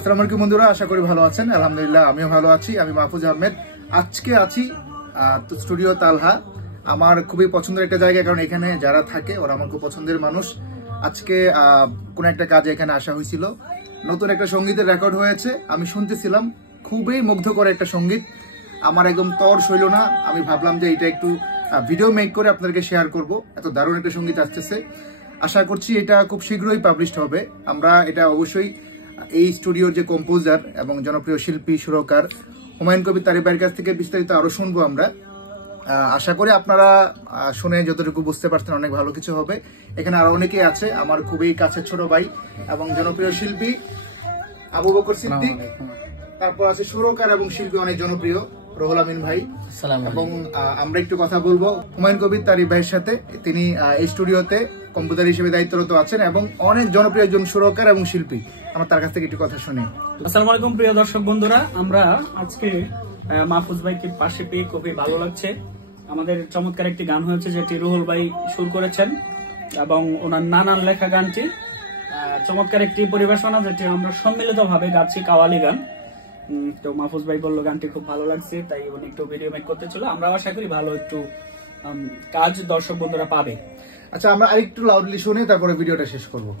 আসসালামু আলাইকুম বন্ধুরা, আশা করি ভালো আছেন। আলহামদুলিল্লাহ আমিও ভালো আছি। আমি মাহফুজ আহমেদ। আজকে আছি স্টুডিও তালহা। আমার খুবই পছন্দের একটা জায়গা, কারণ এখানে যারা থাকে ওরা আমার খুব পছন্দের মানুষ। আজকে কোন একটা কাজে এখানে আসা হয়েছিল। নতুন একটা সঙ্গীতের রেকর্ড হয়েছে, আমি শুনতেছিলাম। খুবই মুগ্ধকর একটা সঙ্গীত, আমার একদম তর সইল না। আমি ভাবলাম যে এটা একটু ভিডিও মেক করে আপনাদেরকে শেয়ার করব। এত দারুণ একটা সঙ্গীত আসতেছে। আশা করছি এটা খুব শীঘ্রই পাবলিশড হবে। আমরা এটা অবশ্যই এই স্টুডিওর যে কম্পোজার এবং জনপ্রিয় শিল্পী সুরকার হুমায়ুন কবির তারিক ভাইয়ের কাছ থেকে বিস্তারিত আরো শুনবো আমরা। আশা করি আপনারা শুনে যতটুকু বুঝতে পারছেন অনেক ভালো কিছু হবে। এখানে আরো অনেকেই আছে, আমার খুবই কাছের ছোট ভাই এবং জনপ্রিয় শিল্পী আবু বকর সিদ্দিক। তারপর আছে সুরকার এবং শিল্পী অনেক জনপ্রিয় রুহুল আমিন ভাই। এবং আমরা একটু কথা বলবো হুমায়ুন কবির তারিক ভাইয়ের সাথে। তিনি এই স্টুডিওতে কম্পোজার হিসেবে দায়িত্বরত আছেন এবং অনেক জনপ্রিয় একজন সুরকার এবং শিল্পী। আমরা তার কাছ থেকে একটু কথা শুনি। আসসালামু আলাইকুম প্রিয় দর্শক বন্ধুরা, আমরা আজকে মাহফুজ ভাইকে পাশে পেয়ে খুবই ভালো লাগছে। আমাদের চমৎকার একটি গান হয়েছে যেটি রুহুল ভাই সুর করেছেন এবং ওনার নানান লেখা গানটি চমৎকার একটি পরিবেশনা, যেটি আমরা সম্মিলিতভাবে গাচ্ছি কাওয়ালি গান। তো মাহফুজ ভাই বললো গানটি খুব ভালো লাগছে, তাই উনি একটু ভিডিও মেক করতে ছিল। আমরা আশা করি ভালো একটু কাজ দর্শক বন্ধুরা পাবে। আচ্ছা, আমরা আরেকটু লাউডলি শুনে তারপরে ভিডিওটা শেষ করবো।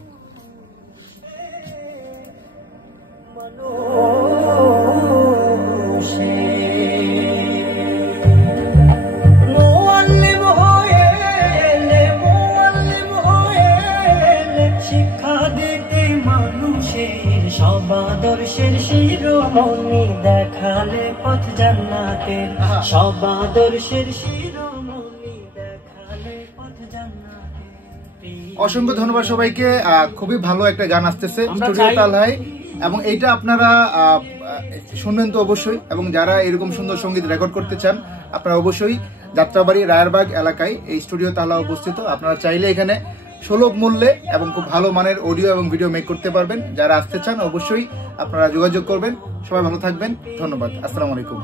সবাদর্শের শিরোমণি দেখালে পথ জান্নাতের, সবাদর্শের শিরোমণি দেখালে পথ জান্নাতের। অসংখ্য ধন্যবাদ সবাইকে। খুবই ভালো একটা গান আসতেছে স্টুডিও তালহায়, এবং এইটা আপনারা শুনবেন তো অবশ্যই। এবং যারা এরকম সুন্দর সঙ্গীত রেকর্ড করতে চান, আপনারা অবশ্যই যাত্রাবাড়ি রায়েরবাগ এলাকায় এই স্টুডিও তালহা অবস্থিত। আপনারা চাইলে এখানে সুলভ মূল্যে এবং খুব ভালো মানের অডিও এবং ভিডিও মেক করতে পারবেন। যারা আসতে চান অবশ্যই আপনারা যোগাযোগ করবেন। সবাই ভালো থাকবেন, ধন্যবাদ, আসসালামু আলাইকুম।